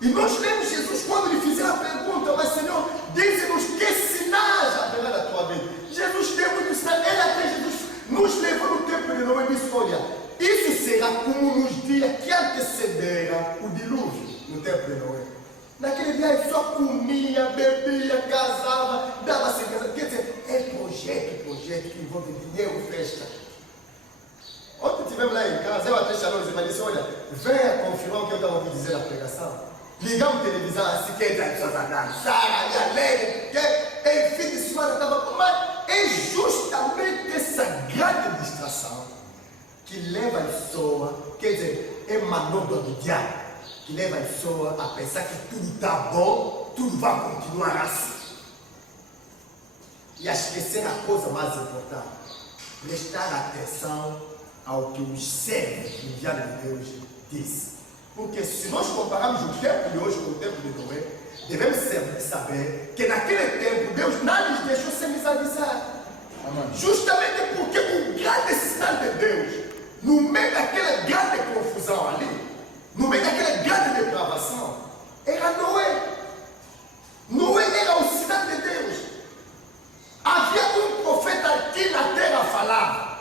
E nós lemos Jesus quando lhe fizeram a pergunta, mas Senhor, diz-nos que sinais haverá na tua vida. Jesus deu muito sinal, ele até Jesus nos levou no tempo de Noé e disse, olha, isso será como nos dias que antecederam o dilúvio no tempo de Noé. Naquele dia ele só comia, bebia, casava, dava-se em casa. Quer dizer, é projeto que envolve dinheiro, festa. Ontem estivemos lá em casa, eu até chamei os irmãos e disse, olha, venha confirmar o que eu estava ouvindo dizer na pregação. Ligamos televisão assim, que as pessoas a dançar, a alegre, que em fim de semana estava. Mas é justamente essa grande distração que leva a pessoa, quer dizer, é manobra do diabo, que leva a pessoa a pensar que tudo está bom, tudo vai continuar assim. E a esquecer a coisa mais importante, prestar atenção ao que os servos enviados de Deus disse. Porque se nós compararmos o tempo de hoje com o tempo de Noé, devemos sempre saber que naquele tempo Deus não nos deixou sem nos avisar. Amém. Justamente porque o grande sinal de Deus, no meio daquela grande confusão ali, no meio daquela grande depravação, era Noé. Noé era o sinal de Deus. Havia um profeta aqui na terra falava.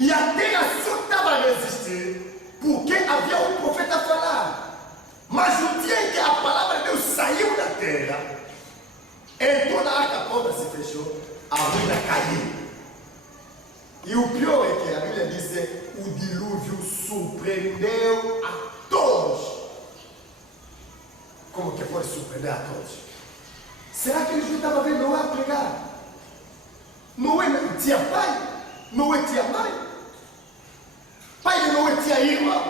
E a terra só estava a resistir porque havia um profeta a falar. Mas o dia em que a palavra de Deus saiu da terra, entrou na arca, a porta se fechou, a ruína caiu. E o pior é que a Bíblia diz que o dilúvio surpreendeu a todos. Como que pode surpreender a todos? Será que eles não estavam vendo Noé pregar? Noé não tinha pai? Noé tinha mãe? Pai de Noé tinha irmã?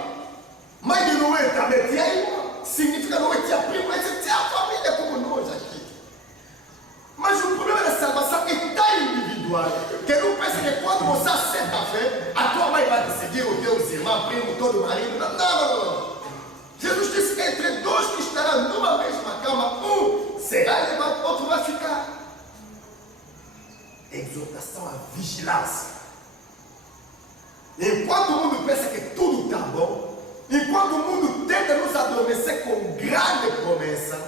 Mãe de Noé também tinha irmã? Significa Noé tinha primo, mas tinha a família como nós aqui. Mas o problema da salvação é tão individual que não pensa que quando você aceita a fé, a tua mãe vai te seguir, os teus irmãos, primo, todo marido. Não. Jesus disse que entre dois que estarão numa mesma cama, um será levado, outro vai ficar. Exortação à vigilância. Enquanto o mundo pensa que tudo está bom, enquanto o mundo tenta nos adormecer com grande promessa,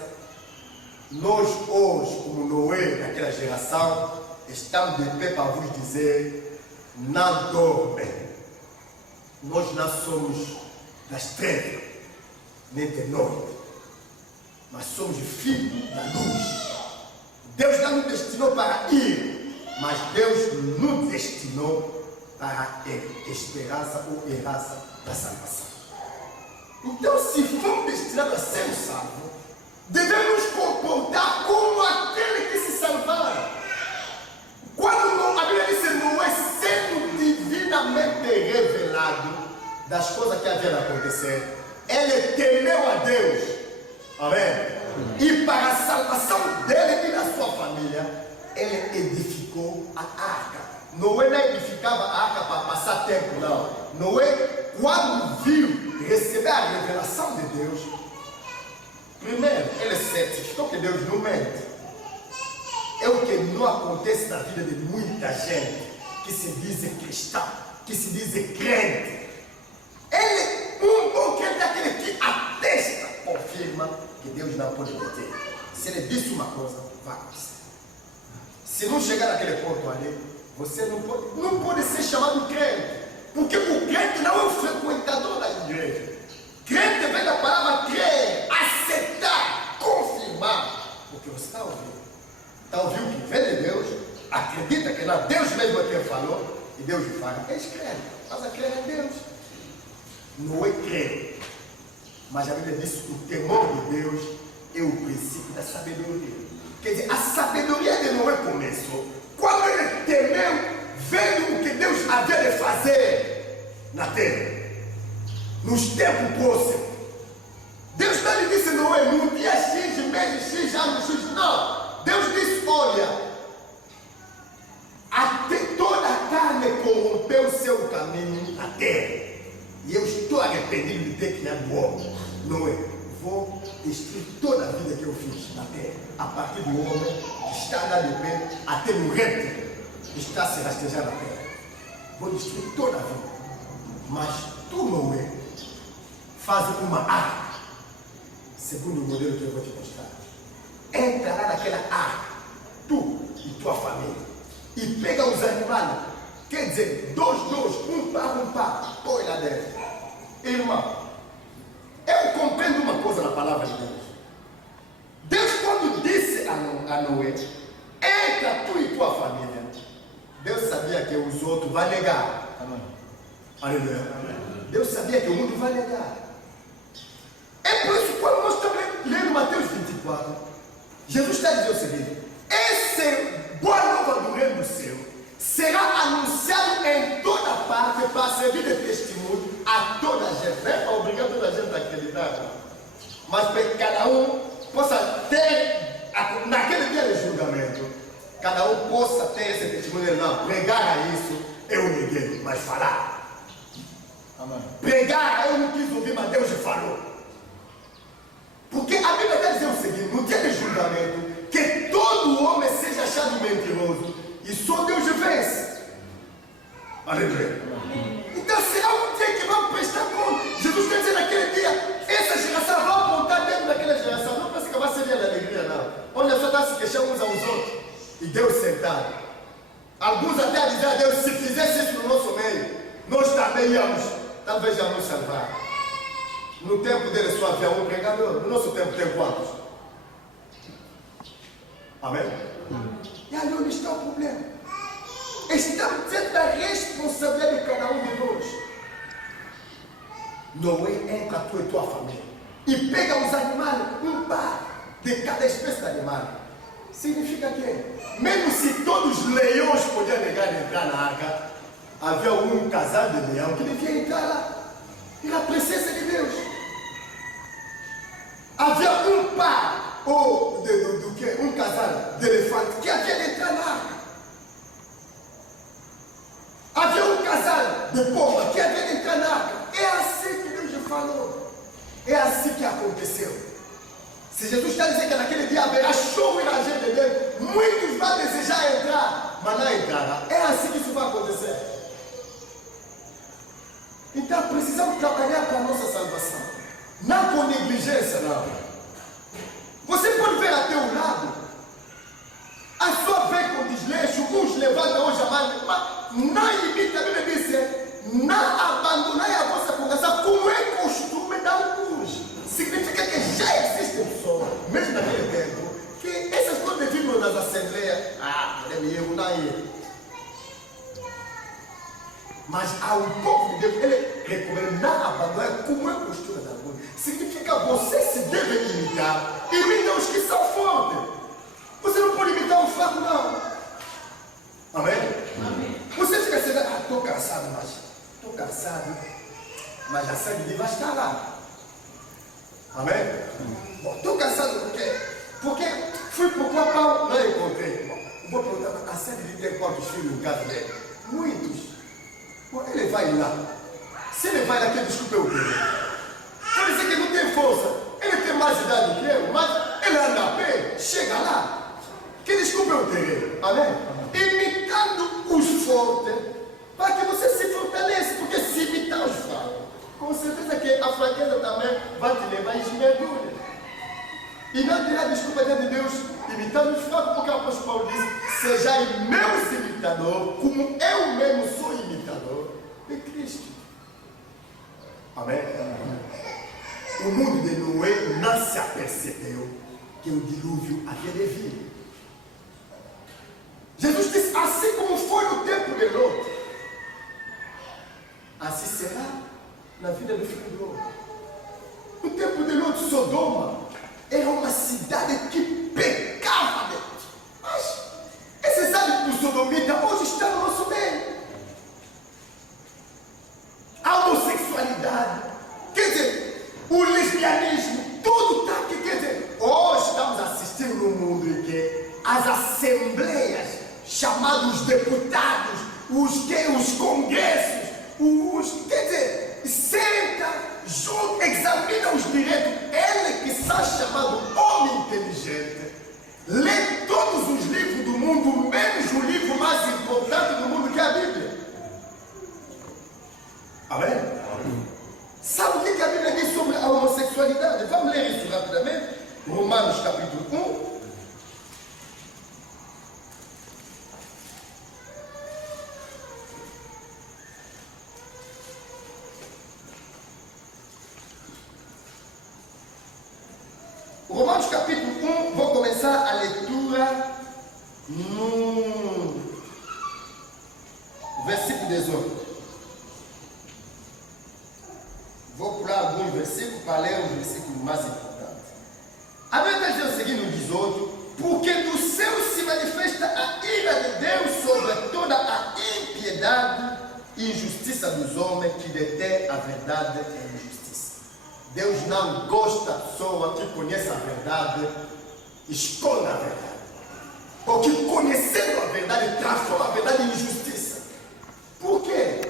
nós hoje, como Noé naquela geração, estamos de pé para vos dizer, não dormem. Nós não somos das trevas, nem de noite, mas somos filhos da luz. Deus não nos destinou para ir, mas Deus nos destinou para a esperança ou herança da salvação. Então, se fomos destinados a ser salvos, devemos nos comportar como aquele que se salvaram. Quando a Bíblia diz Noé sendo divinamente revelado das coisas que haviam de acontecer, ele temeu a Deus. Amém? E para a salvação dele e da sua família, ele edificou a arca. Noé não edificava a arca para passar tempo, não. Noé, quando viu receber a revelação de Deus, primeiro, ele certificou que Deus não mente. É o que não acontece na vida de muita gente que se diz cristão, que se diz crente. Ele, um bom crente é aquele que atesta, confirma que Deus não pode mentir. Se ele disse uma coisa, vai acontecer. Se não chegar naquele ponto ali, você não pode ser chamado crente, porque o crente não é um frequentador da igreja. Crente vem da palavra crer, aceitar, confirmar, porque você está ouvindo. Está ouvindo que vem de Deus, acredita que não, Deus mesmo é quem falou, e Deus lhe fala, eles creem, mas a crer em Deus. Noé crê, mas a Bíblia diz que o temor de Deus é o princípio da sabedoria. Quer dizer, a sabedoria de Noé começou quando ele temeu, vendo o que Deus havia de fazer na terra, nos tempos próximos. Deus não lhe disse, Noé, no dia X, mês X, ano X, não. Deus disse, olha, até toda a carne corrompeu o seu caminho na terra, e eu estou arrependido de ter criado o homem. Noé, vou destruir toda a vida que eu fiz na terra, a partir do homem que está andando de pé até no réptil que está se rastejando na terra. Vou destruir toda a vida. Mas tu, Noé, faz uma arca. segundo o modelo que eu vou te mostrar. Entra lá naquela arca, tu e tua família, e pega os animais, quer dizer, dois, um par, põe lá dentro. Irmão, eu compreendo uma coisa na palavra de Deus. Deus, quando disse a Noé, entra tu e tua família, Deus sabia que os outros vão negar. Amém. Aleluia. Deus sabia que o mundo vai negar. É por isso que quando nós estamos lendo Mateus 24, Jesus está dizendo o seguinte: essa boa nova do reino do céu será anunciado em toda parte para servir de testemunho a toda a gente. Não é para obrigar toda a gente a acreditar, mas para que cada um possa ter, naquele dia de julgamento, cada um possa ter esse testemunho. Não, pregar a isso eu neguei, mas falar. Amém. Pregar eu não quis ouvir, mas Deus já falou. Porque a Bíblia está dizendo o seguinte: no dia de julgamento, que todo homem seja achado mentiroso, e só Deus vence. Aleluia. Então será um dia que vamos prestar conta. Jesus está dizendo naquele dia, essa geração vai apontar dentro daquela geração. Não pensa que vai ser dia da alegria, não. Olha só, está se queixando uns aos outros. E Deus sentado. Alguns até a dizer a Deus: se fizesse isso no nosso meio, nós também íamos, talvez já nos salvar. No tempo dele só havia um pregador. No nosso tempo tem quantos? Amém? E aí onde está o problema? Estamos dentro da responsabilidade de cada um de nós. Noé, entra tu e tua família e pega os animais, um par de cada espécie de animal. Significa que, mesmo se todos os leões podiam negar de entrar na arca, havia um casal de leão que devia entrar lá. Era a presença de Deus. Havia um par, ou um casal de elefante que havia de entrar na arca. Havia um casal de pomba que havia de entrar na arca. É assim que Deus já falou. É assim que aconteceu. Se Jesus está dizendo que naquele dia haverá show e ranger de Deus, muitos vão desejar entrar, mas não entrará. É assim que isso vai acontecer. Então precisamos trabalhar para a nossa salvação. Não com negligência, não. Você pode ver até um lado. A sua vez com desleixo, uns levantam hoje a mão, mas não imita, a Bíblia diz: não abandonai a vossa congregação, como é costume de alguns. Significa que já existem pessoas, mesmo naquele tempo, que essas coisas vivem nas assembleias. Eu não ia. Mas ao povo de Deus, ele recomenda não abandonar como é costume de alguns. Significa que você se deve imitar. Imita os que são fortes. Você não pode imitar um fraco, não. Amém? Amém. Você fica assim: estou cansado, mas a sangue de vai estar lá. Amém? Bom, estou cansado porque fui para o papão, não encontrei. Bom, vou perguntar: a sangue de tem quantos filhos no caso dele? Muitos. Bom, ele vai lá. Se ele vai lá, que desculpa eu dele. Quer dizer que não tem força. Ele tem mais idade do que eu, mas ele anda a pé, chega lá. Que desculpa eu terei. Amém? Imitando os fortes, para que você se fortaleça. Porque se imitar os fracos, com certeza que a fraqueza também vai te levar em mergulho. E não terá desculpa diante de Deus imitando os fracos, porque o apóstolo Paulo diz: sejai meus imitador, como eu mesmo sou imitador de Cristo. Amém? O mundo de Noé não se apercebeu que o dilúvio havia de vir. Jesus disse: assim como foi no tempo de Ló, assim será na vida do filho do homem. No tempo de Ló, Sodoma era uma cidade que pecava. Mas esses hábitos do sodomita hoje estão no nosso meio. A homossexualidade, quer dizer, o lesbianismo, tudo está aqui. Quer dizer, hoje estamos assistindo no mundo em que as assembleias, chamados deputados, os congressos, quer dizer, sentam junto, examinam os direitos. Ele que está chamado homem inteligente, lê todos os livros do mundo, menos o livro mais importante do mundo, que é a Bíblia. Amém? Sabe o que a Bíblia diz sobre a homossexualidade? sexualidade. Vamos ler isso rapidamente. Romanos capítulo 1. Romanos capítulo 1, vou começar a leitura no versículo 18. Vou pular alguns versículos para ler os versículos mais importantes. A Bíblia está dizendo o seguinte no 18: porque do céu se manifesta a ira de Deus sobre toda a impiedade e injustiça dos homens que detêm a verdade e a injustiça. Deus não gosta da pessoa que conhece a verdade, esconde a verdade. Ou que conhecendo a verdade, transforma a verdade em injustiça. Por quê?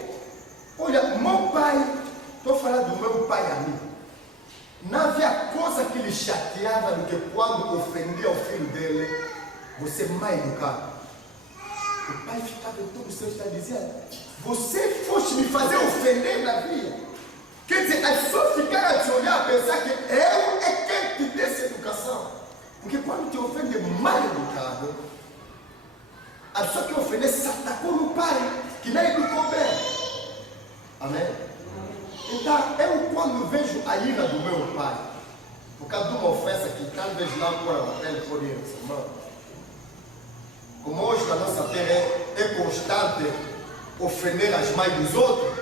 Olha, meu pai, estou falando do meu pai a mim. Não havia coisa que lhe chateava do que quando ofendia o filho dele, você mais educado. O pai ficava em todo o céu e está dizendo: você foste me fazer ofender na vida. Quer dizer, as pessoas ficaram a te olhar, a pensar que eu é quem te desse educação. Porque quando te ofende mal educado, a pessoa que ofendeu se atacou no pai, que nem educou bem. Amém? Então, eu quando vejo a ira do meu pai, por causa de uma ofensa que talvez lá fora na pele pode ir, irmão. Como hoje na nossa terra é constante ofender as mães dos outros,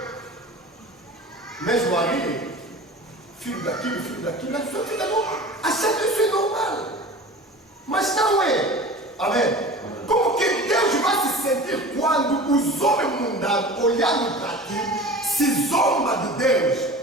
mesmo ali, filho daquilo, a pessoa fica achando isso é normal. Mas não é. Amém? Como que Deus vai se sentir quando os homens mundanos olhando para ti, se zomba de Deus?